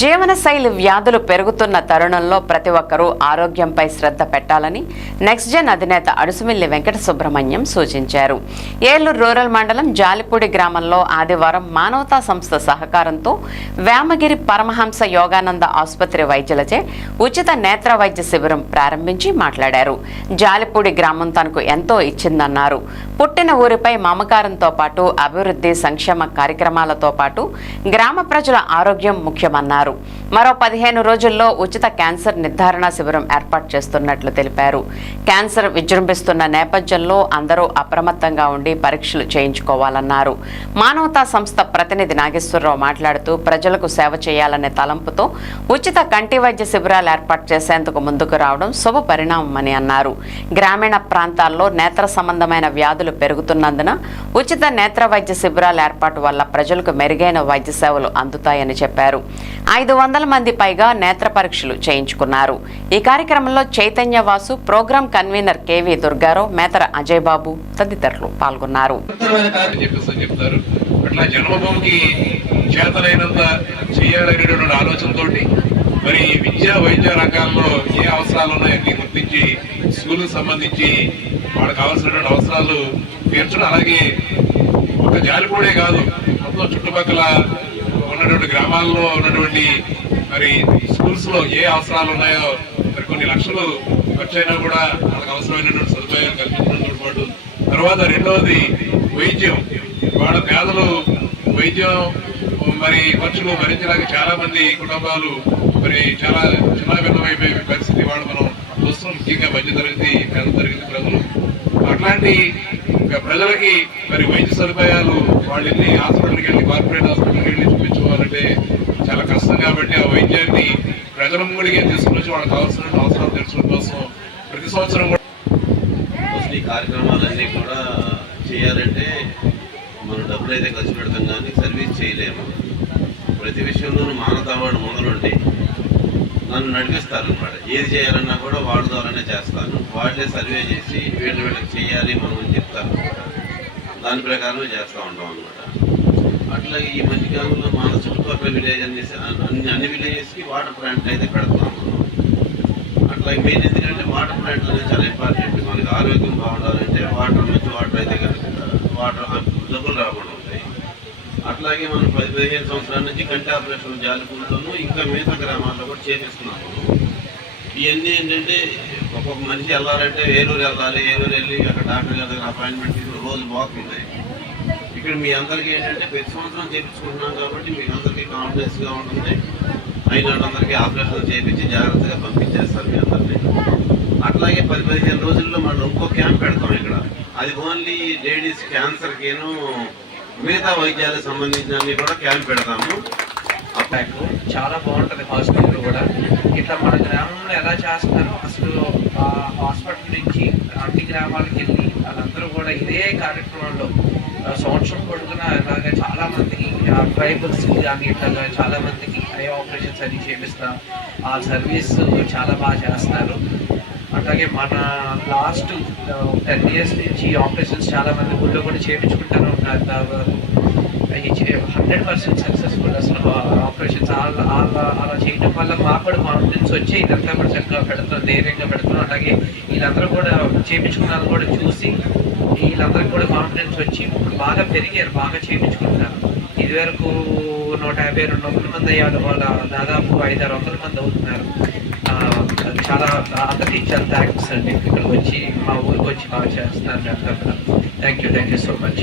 జీవనశైలి వ్యాధులు పెరుగుతున్న తరుణంలో ప్రతి ఒక్కరూ ఆరోగ్యంపై శ్రద్ధ పెట్టాలని నెక్స్ట్ జెన్ అధినేత అడుసుమిల్లి వెంకట సుబ్రహ్మణ్యం సూచించారు. ఏలూరు రూరల్ మండలం జాలిపూడి గ్రామంలో ఆదివారం మానవతా సంస్థ సహకారంతో వేమగిరి పరమహంస యోగానంద ఆసుపత్రి వైద్యులచే ఉచిత నేత్ర వైద్య శిబిరం ప్రారంభించి మాట్లాడారు. జాలిపూడి గ్రామం తనకు ఎంతో ఇచ్చిందన్నారు. పుట్టిన ఊరిపై మమకారంతో పాటు అభివృద్ధి సంక్షేమ కార్యక్రమాలతో పాటు గ్రామ ప్రజల ఆరోగ్యం ముఖ్యమన్నారు. మరో 15 రోజుల్లో ఉచిత క్యాన్సర్ నిర్ధారణ శిబిరం ఏర్పాటు చేస్తున్నట్లు తెలిపారు. క్యాన్సర్ విజృంభిస్తున్న నేపథ్యంలో అందరూ అప్రమత్తంగా ఉండి పరీక్షలు చేయించుకోవాలన్నారు. మానవతా సంస్థ ప్రతినిధి నాగేశ్వరరావు మాట్లాడుతూ ప్రజలకు సేవ చేయాలనే తలంపుతో ఉచిత కంటి వైద్య శిబిరాలు ఏర్పాటు చేసేందుకు ముందుకు రావడం శుభ పరిణామమని అన్నారు. గ్రామీణ ప్రాంతాల్లో నేత్ర సంబంధమైన వ్యాధులు పెరుగుతున్నందున ఉచిత నేత్ర వైద్య శిబిరాల ఏర్పాటు వల్ల ప్రజలకు మెరుగైన వైద్య సేవలు అందుతాయని చెప్పారు. 500 మంది పైగా నేత్ర పరీక్షలు చేయించుకున్నారు. ఈ కార్యక్రమంలో Chaitanya Vasu, program convener KV Durgarao, Metara Ajay Babu తదితరులు పాల్గొన్నారు. మరి విద్యా వైద్య రంగాల్లో ఏ అవసరాలు ఉన్నాయని గుర్తించి స్కూల్ సంబంధించి వాళ్ళకి కావాల్సినటువంటి అవసరాలు తీర్చడం, అలాగే ఒక జాలిపూడే కాదు మొత్తం చుట్టుపక్కల ఉన్నటువంటి గ్రామాల్లో ఉన్నటువంటి మరి స్కూల్స్ లో ఏ అవసరాలు ఉన్నాయో మరి కొన్ని లక్షలు ఖర్చైనా కూడా వాళ్ళకి అవసరమైనటువంటి సదుపాయాలు కల్పించడంతో పాటు తర్వాత రెండవది వైద్యం. వాళ్ళ పేదలు వైద్యం మరి ఖర్చులు భరించడానికి చాలా మంది కుటుంబాలు మరి చాలా చిన్నభిన్నమైపోయే పరిస్థితి వాళ్ళు మనం చూస్తున్నాం. ముఖ్యంగా మధ్య తరగతి, పేద తరగతి ప్రజలు. అట్లాంటి ప్రజలకి మరి వైద్య సదుపాయాలు వాళ్ళు వెళ్ళి హాస్పిటల్కి వెళ్ళి, కార్పొరేట్ హాస్పిటల్కి వెళ్ళి చూపించుకోవాలంటే చాలా కష్టం. కాబట్టి ఆ వైద్యాన్ని ప్రజల ముందుకే తీసుకుని వచ్చి వాళ్ళకి కావాల్సిన అవసరాలు తెలుసుకోవడం కోసం ప్రతి సంవత్సరం కూడా ఈ కార్యక్రమాలన్నీ కూడా చేయాలంటే మనం డబ్బులు అయితే ఖర్చు పెడతాం కానీ సర్వీస్ చేయలేము. ప్రతి విషయంలోనూ మానవతావాడు మొదలుండి నన్ను నడిపిస్తారనమాట. ఏది చేయాలన్నా కూడా వాళ్ళ ద్వారానే చేస్తాను. వాళ్ళే సర్వే చేసి వీళ్ళకి చేయాలి మనం అని చెప్తారు. దాని ప్రకారమే చేస్తూ ఉంటాం అనమాట. అట్లాగే ఈ మధ్యకాలంలో మన చుట్టుపక్కల విలేజ్ అన్ని విలేజెస్కి వాటర్ ప్లాంట్ అయితే పెడతాం మనం. అట్లాగే మెయిన్ ఎందుకంటే వాటర్ ప్లాంట్ అనేది చాలా ఇంపార్టెంట్. మనకి ఆరోగ్యం బాగుండాలంటే మంచి వాటర్ అయితే కనుక వాటర్ జబ్బులు రాకుండా ఉంటాయి. అట్లాగే మనం 10-15 సంవత్సరాల నుంచి కంటి ఆపరేషన్ జాలిపూడిలోనూ ఇంకా మిగతా గ్రామాల్లో కూడా చేపిస్తున్నాము. ఇవన్నీ ఏంటంటే ఒక్కొక్క మనిషి వెళ్ళాలంటే ఏలూరు వెళ్ళి అక్కడ డాక్టర్ గారి దగ్గర అపాయింట్మెంట్ తీసుకుని రోజు బాగుంటాయి. ఇక్కడ మీ అందరికీ ఏంటంటే ప్రతి సంవత్సరం చేయించుకుంటున్నాం కాబట్టి మీకు అందరికీ కాన్ఫిడెన్స్గా ఉంటుంది. అయినందరికీ ఆపరేషన్ చేయించి జాగ్రత్తగా పంపించేస్తారు మీ అందరినీ. అట్లాగే 10-15 రోజుల్లో మనం ఇంకో క్యాంప్ పెడతాం ఇక్కడ. అది ఓన్లీ లేడీస్ క్యాన్సర్కిను మిగతా వైద్యాలకు సంబంధించినవి కూడా క్యాంప్ పెడతాము. చాలా బాగుంటుంది హాస్పిటల్ కూడా. ఇట్లా మన గ్రామంలో ఎలా చేస్తారో అసలు ఆ హాస్పిటల్ నుంచి అన్ని గ్రామాలకు వెళ్ళి వాళ్ళందరూ కూడా ఇదే కార్యక్రమంలో సంవత్సరం పొడుగున ఇలాగా చాలా మందికి ట్రైబల్స్ కానీ ఇట్లా చాలా మందికి ఐ ఆపరేషన్స్ అన్ని చేపిస్తాం. ఆ సర్వీస్ చాలా బాగా చేస్తున్నారు. అట్లాగే మన లాస్ట్ 10 years నుంచి ఆపరేషన్స్ చాలా మంది ఊళ్ళో కూడా చేయించుకుంటూనే ఉన్నారు. 100% సక్సెస్ఫుల్ అసలు ఆపరేషన్స్ అలా చేయడం వల్ల మాకు కూడా కాన్ఫిడెన్స్ వచ్చి ఇదంతా కూడా చక్కగా పెడుతున్నాం, ధైర్యంగా పెడుతున్నాం. అలాగే వీళ్ళందరూ కూడా చేయించుకున్నాను కూడా చూసి వీళ్ళందరికీ కూడా కాన్ఫిడెన్స్ వచ్చి ఇప్పుడు బాగా పెరిగారు, బాగా చేయించుకుంటున్నారు. ఇదివరకు 150-200 మంది అయ్యారు, వాళ్ళ దాదాపు 500-600 మంది అవుతున్నారు. చాలా అందరికీ చాలా థ్యాంక్స్ అండి. ఇక్కడికి వచ్చి మా ఊరికి వచ్చి బాగా చేస్తున్నారు. Thank you so much.